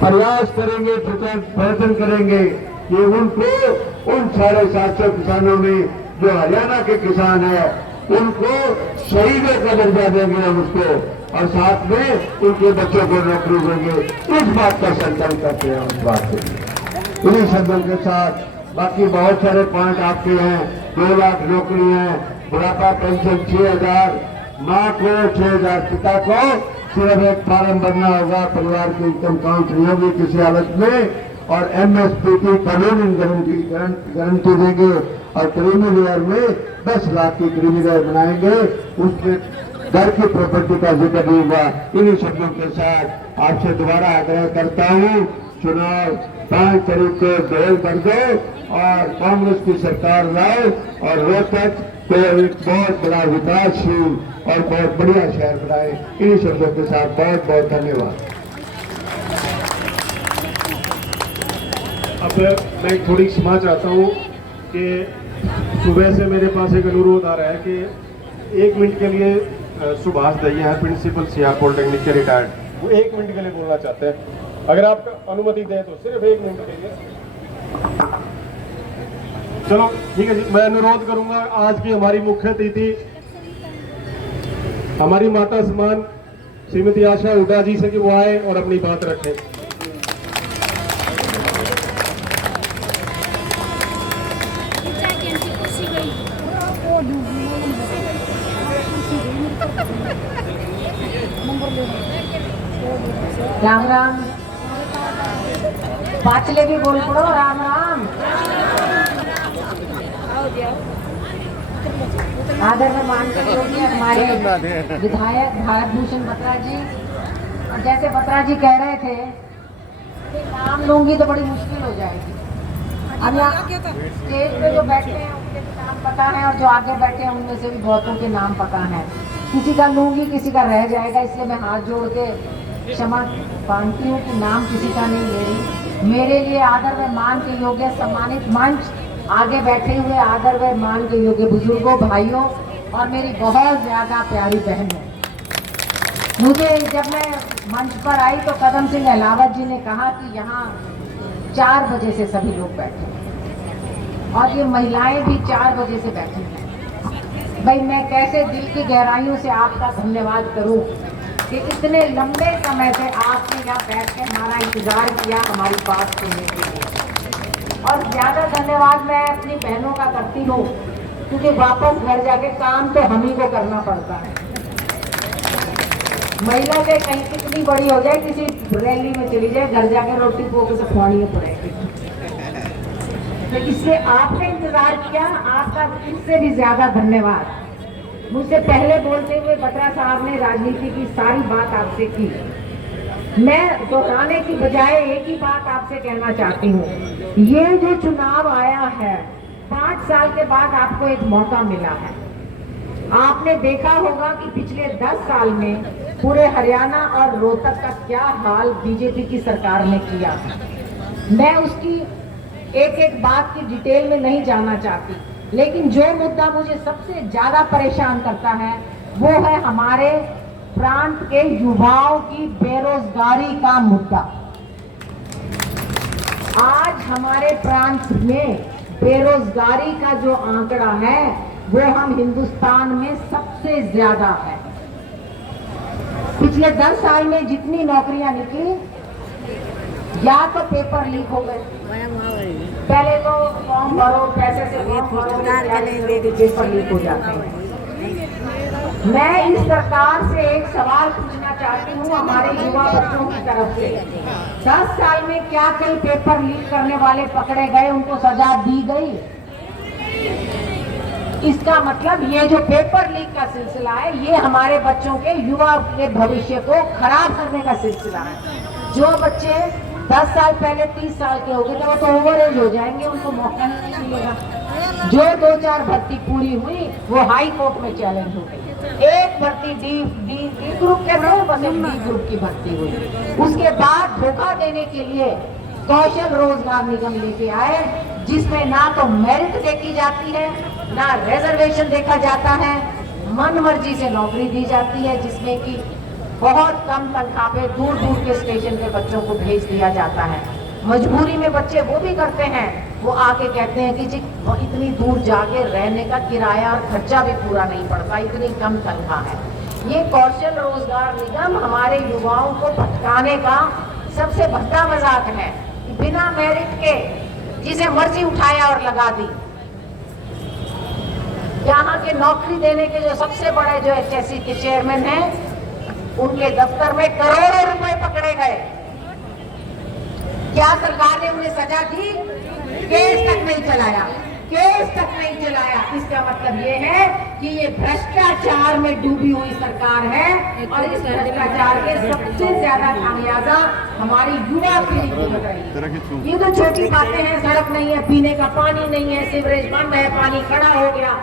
प्रयास करेंगे, प्रयत्न करेंगे कि उनको, उन 750 किसानों में जो हरियाणा के किसान है, उनको शहीदों का दर्जा देंगे हम उसको, और साथ में उनके बच्चों को नौकरी देंगे। इस बात का संकल्प करते हैं। उस बात से इन्हीं शब्दों के साथ बाकी बहुत सारे पॉइंट आपके हैं। 2 लाख नौकरी है, बुढ़ापा पेंशन 6,000, माँ को 6,000, पिता को सिर्फ एक फार्म भरना होगा, परिवार की इनकम काउंट नहीं होगी किसी हालत में, और एमएसपी की कानूनी गारंटी देंगे, और क्रीमी लेयर में 10 लाख की क्रीमी लेयर बनाएंगे, उसमें घर की प्रॉपर्टी का जिक्र नहीं हुआ। इन्हीं शब्दों के साथ आपसे दोबारा आग्रह करता हूँ, चुनाव 5 तारीख को बेल कर दो और कांग्रेस की सरकार लाओ, और रोहतक को एक बहुत बड़ा विकासशील और बहुत बढ़िया शहर बनाए। इन्हीं शब्दों के साथ बहुत बहुत धन्यवाद। अब मैं थोड़ी क्षमा चाहता हूँ कि सुबह से मेरे पास एक अनुरोध आ रहा है कि 1 मिनट के लिए सुभाष दहिया है, प्रिंसिपल सीआर पॉलिटेक्निक के रिटायर्ड, वो 1 मिनट के लिए बोलना चाहते हैं। अगर आप अनुमति दें तो सिर्फ 1 मिनट के लिए। चलो ठीक है जी, मैं अनुरोध करूंगा आज की हमारी मुख्य अतिथि हमारी माता समान श्रीमती आशा हुड्डा जी से कि वो आए और अपनी बात रखें। राम राम, पाचले भी बोल पड़ो राम राम। आदर में मानते हुए हमारे विधायक भारत भूषण बत्रा जी, और जैसे बत्रा जी कह रहे थे कि नाम लूंगी तो बड़ी मुश्किल हो जाएगी। अब यहाँ स्टेज पे जो बैठे हैं उनके भी नाम पता है, और जो आगे बैठे हैं उनमें से भी बहुतों के नाम पता है। किसी का लूंगी, किसी का रह जाएगा, इसलिए मैं हाथ जोड़ के क्षमा मांगती हूँ कि नाम किसी का नहीं ले रही। मेरे लिए आदर व मान के योग्य सम्मानित मंच, आगे बैठे हुए आदर व मान के योग्य बुजुर्गों, भाइयों, और मेरी बहुत ज्यादा प्यारी बहनों, मुझे जब मैं मंच पर आई तो कदम सिंह अहलावत जी ने कहा कि यहाँ 4 बजे से सभी लोग बैठे, और ये महिलाएं भी 4 बजे से बैठी हैं। भाई मैं कैसे दिल की गहराइयों से आपका धन्यवाद करूं कि इतने लंबे समय से आपने यहाँ बैठ के हमारा इंतजार किया हमारी बात सुनने के लिए। और ज्यादा धन्यवाद मैं अपनी बहनों का करती हूँ, क्योंकि वापस घर जाके काम तो हम ही को करना पड़ता है। महिला के कहीं कितनी बड़ी हो जाए, किसी रैली में चली जाए, घर जाके रोटी पोक से खुआनी पड़ेगी। तो इससे आपने इंतजार किया, आपका इससे भी ज्यादा धन्यवाद। मुझसे पहले बोलते हुए बत्रा साहब ने राजनीति की सारी बात आपसे की। मैं दोहराने की बजाय एक ही बात आपसे कहना चाहती हूँ, ये जो चुनाव आया है 5 साल के बाद आपको एक मौका मिला है। आपने देखा होगा कि पिछले 10 साल में पूरे हरियाणा और रोहतक का क्या हाल बीजेपी की सरकार ने किया। मैं उसकी एक एक बात की डिटेल में नहीं जाना चाहती, लेकिन जो मुद्दा मुझे सबसे ज्यादा परेशान करता है वो है हमारे प्रांत के युवाओं की बेरोजगारी का मुद्दा। आज हमारे प्रांत में बेरोजगारी का जो आंकड़ा है वो हम हिंदुस्तान में सबसे ज्यादा है। पिछले 10 साल में जितनी नौकरियां निकली, या तो पेपर लीक हो गए, पहले तो फॉर्म भरो, पैसे से फॉर्म भरो, पेपर लीक हो जाते हैं। मैं इस सरकार से एक सवाल पूछना चाहती हूँ हमारे युवा बच्चों की तरफ से। 10 साल में क्या कई पेपर लीक करने वाले पकड़े गए, उनको सजा दी गई? इसका मतलब ये जो पेपर लीक का सिलसिला है, ये हमारे बच्चों के, युवा के भविष्य को खराब करने का सिलसिला है। जो बच्चे 10 साल पहले 30 साल के हो गए थे, वो तो ओवर एज हो जाएंगे, उनको मौका नहीं मिलेगा। जो 2-4 भर्ती पूरी हुई वो हाई कोर्ट में चैलेंज हो गई। एक भर्ती डी ग्रुप के थे, बस डी ग्रुप की भर्ती हुई। उसके बाद धोखा देने के लिए कौशल रोजगार निगम लेके आए, जिसमें ना तो मेरिट देखी जाती है, ना रिजर्वेशन देखा जाता है, मन मर्जी से नौकरी दी जाती है, जिसमें कि बहुत कम तनख्वाह पे दूर दूर के स्टेशन के बच्चों को भेज दिया जाता है। मजबूरी में बच्चे वो भी करते हैं, वो आके कहते हैं कि जी इतनी दूर जाके रहने का किराया और खर्चा भी पूरा नहीं पड़ता, इतनी कम तनख्वाह है। ये कौशल रोजगार निगम हमारे युवाओं को भटकाने का सबसे भद्दा मजाक है। बिना मेरिट के जिसे मर्जी उठाया और लगा दी। यहाँ के नौकरी देने के जो सबसे बड़े जो HSC के चेयरमैन हैं, उनके दफ्तर में करोड़ों रुपए पकड़े गए। क्या सरकार ने उन्हें सजा दी? केस तक नहीं चलाया, केस तक नहीं चलाया। इसका मतलब ये है कि ये भ्रष्टाचार में डूबी हुई सरकार है और इस भ्रष्टाचार के सबसे ज्यादा खामियाजा हमारी युवा पीढ़ी को मिल रही है। ये तो छोटी बातें हैं, सड़क नहीं है, पीने का पानी नहीं है, सीवरेज बंद है, पानी खड़ा हो गया।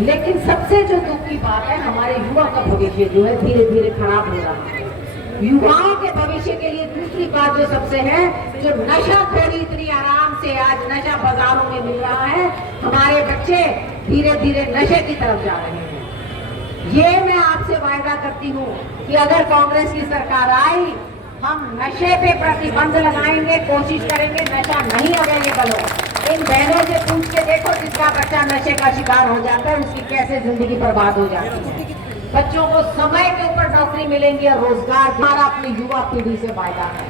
लेकिन सबसे जो दुख की बात है, हमारे युवा का भविष्य जो है धीरे धीरे खराब हो रहा है। युवाओं के भविष्य के लिए दूसरी बात जो सबसे है, जो नशाखोरी इतनी आराम से आज नशा बाजारों में मिल रहा है, हमारे बच्चे धीरे धीरे नशे की तरफ जा रहे हैं। ये मैं आपसे वायदा करती हूँ कि अगर कांग्रेस की सरकार आई, हम नशे पे प्रतिबंध लगाएंगे, कोशिश करेंगे नशा नहीं अवेलेबल हो। इन बहनों से पूछ के देखो जिसका बच्चा नशे का शिकार हो जाता है, उसकी कैसे जिंदगी बर्बाद हो जाती है। बच्चों को समय के ऊपर नौकरी मिलेंगी और रोजगार। हमारा अपनी युवा पीढ़ी से वायदा है।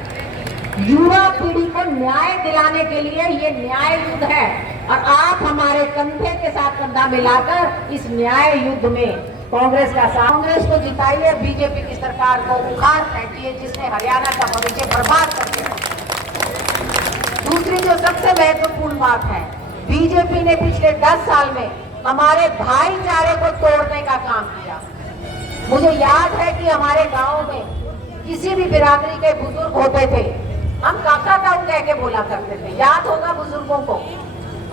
युवा पीढ़ी को न्याय दिलाने के लिए ये न्याय युद्ध है और आप हमारे कंधे के साथ कंधा मिलाकर इस न्याय युद्ध में कांग्रेस का साथ, कांग्रेस को जिताइए, बीजेपी की सरकार को उखाड़ फेंकिए जिसने हरियाणा का भविष्य बर्बाद कर दिया। दूसरी जो सबसे महत्वपूर्ण बात है, बीजेपी ने पिछले 10 साल में हमारे भाईचारे को तोड़ने का काम किया। मुझे याद है कि हमारे गांव में किसी भी बिरादरी के बुजुर्ग होते थे, हम काका ताऊ कह के बोला करते थे, याद होगा बुजुर्गों को।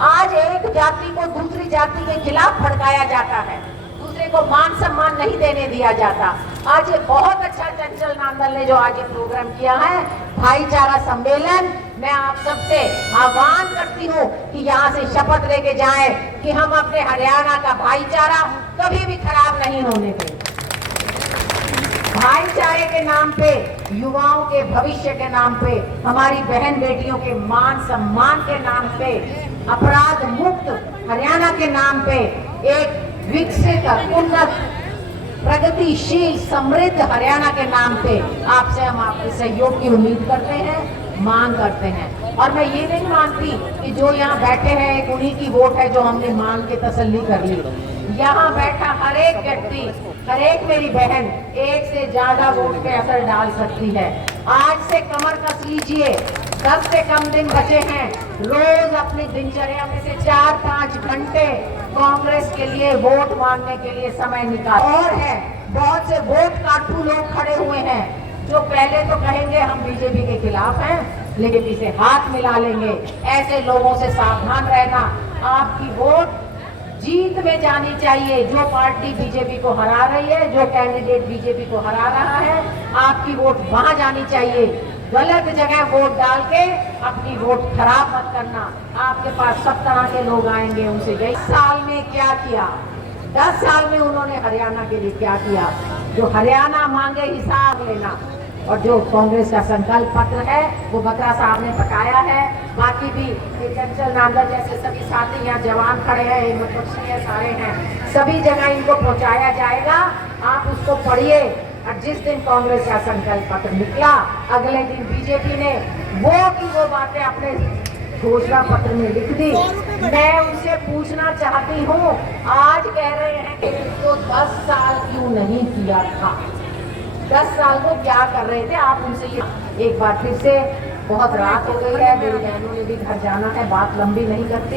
आज एक जाति को दूसरी जाति के खिलाफ भड़काया जाता है, दूसरे को मान सम्मान नहीं देने दिया जाता। आज ये बहुत अच्छा चंचल नांदल ने जो आज ये प्रोग्राम किया है, भाईचारा सम्मेलन, मैं आप सबसे आह्वान करती हूँ कि यहाँ से शपथ लेके जाएं कि हम अपने हरियाणा का भाईचारा कभी भी खराब नहीं होने देंगे। भाईचारे के नाम पे, युवाओं के भविष्य के नाम पे, हमारी बहन बेटियों के मान सम्मान के नाम पे, अपराध मुक्त हरियाणा के नाम पे, एक विकसित उन्नत प्रगतिशील समृद्ध हरियाणा के नाम पे आपसे हम आपके सहयोग की उम्मीद करते हैं, मांग करते हैं। और मैं ये नहीं मानती कि जो यहाँ बैठे हैं एक उन्हीं की वोट है जो हमने मांग के तसल्ली कर ली। यहाँ बैठा हर एक व्यक्ति, हर एक मेरी बहन एक से ज्यादा वोट पे असर डाल सकती है। आज से कमर कस लीजिए, 10 से कम दिन बचे हैं, रोज अपनी दिनचर्या में से 4-5 घंटे कांग्रेस के लिए वोट मांगने के लिए समय निकाल। और है बहुत से वोट काटू लोग खड़े हुए हैं जो पहले तो कहेंगे हम बीजेपी के खिलाफ हैं, लेकिन इसे हाथ मिला लेंगे। ऐसे लोगों से सावधान रहना। आपकी वोट जीत में जानी चाहिए। जो पार्टी बीजेपी को हरा रही है, जो कैंडिडेट बीजेपी को हरा रहा है, आपकी वोट वहां जानी चाहिए। गलत जगह वोट डाल के अपनी वोट खराब मत करना। आपके पास सब तरह के लोग आएंगे, उनसे यही साल में क्या किया, 10 साल में उन्होंने हरियाणा के लिए क्या किया, जो हरियाणा मांगे हिसाब लेना। और जो कांग्रेस का संकल्प पत्र है वो बत्रा साहब ने बताया है। बाकी भी चंचल नांदल जैसे सभी साथी यहाँ जवान खड़े हैं, हिम्मत बख्शी है, सारे हैं, सभी जगह इनको पहुँचाया जाएगा। आप उसको पढ़िए। और जिस दिन कांग्रेस का संकल्प पत्र निकला, अगले दिन बीजेपी ने वो की वो बातें अपने घोषणा पत्र में लिख दी। मैं उनसे पूछना चाहती हूँ, आज कह रहे हैं कि तो 10 साल क्यों नहीं किया था? 10 साल को क्या कर रहे थे? आप उनसे ये एक बार फिर से, बहुत रात हो गई है, मेरी बहनों ने भी घर जाना है, बात लंबी नहीं करती।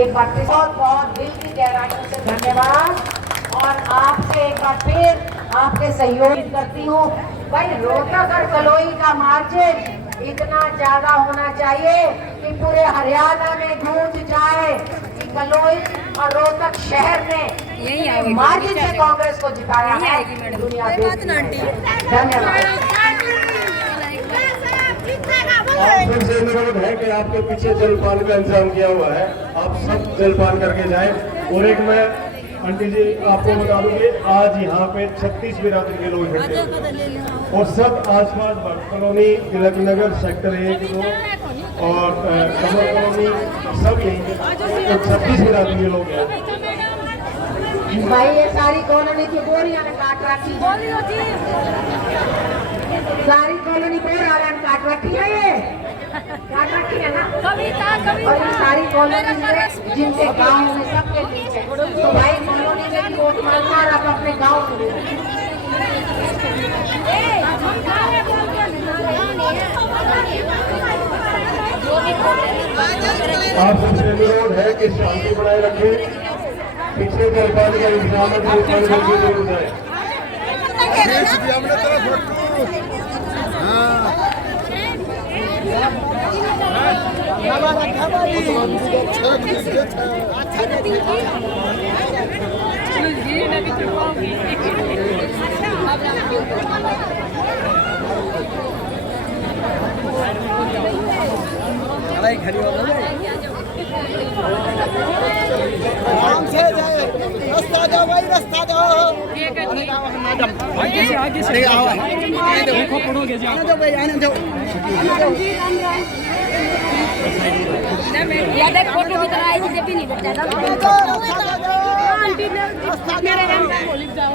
एक बार फिर बहुत बहुत दिल की गहराइयों से धन्यवाद। और आपसे एक बार फिर आपके सहयोग करती हूँ। भाई रोहतक और कलोई का मार्जिन इतना ज्यादा होना चाहिए कि पूरे हरियाणा में गूंज जाए कि कलोई और रोहतक शहर ने मार्जिन से कांग्रेस को जिताया है। दुनिया धन्यवाद। फिर से अनुरोध है कि आपके पीछे जलपान का इंतजाम किया हुआ है, आप सब जलपान करके जाएं। और एक मैं आंटी जी आपको बता दूं कि आज यहाँ पे 36 बिरादरी के लोग इकट्ठे हैं और सब आसपास कॉलोनी, तिलक नगर, सेक्टर 1, 2 और कमर कॉलोनी सब यहीं पे, तो 36 बिरादरी के लोग हैं। भाई ये सारी कॉलोनी की बोरियां ने काट रखी है, सारी कॉलोनी बोरियां ने काट रखी है, ये काट रखी है ना। और ये सारी कॉलोनी में जिनके गांव में सबके बीच है, तो भाई कॉलोनी में भी वोट मांगना और आप अपने गांव में भी। आप सबसे अनुरोध है कि शांति बनाए रखें, पिछले सरकार का इंतजाम करने की जरूरत है। आराम से जाए, रास्ता दो भाई, रास्ता दो। आगे से आओ, देखो पड़ोगे जाओ। आने दो भाई, आने दो। या देख फोटो की तरह ऐसे भी नहीं बैठ जाता।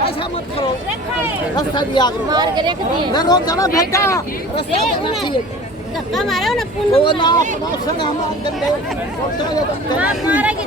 ऐसा मत करो, रास्ता दिया करो। मार के रख दिए। ना रोक जाना बेटा, रास्ता धक्का मारो ना वो ना अपना संग हम अंदर दे। मारेगी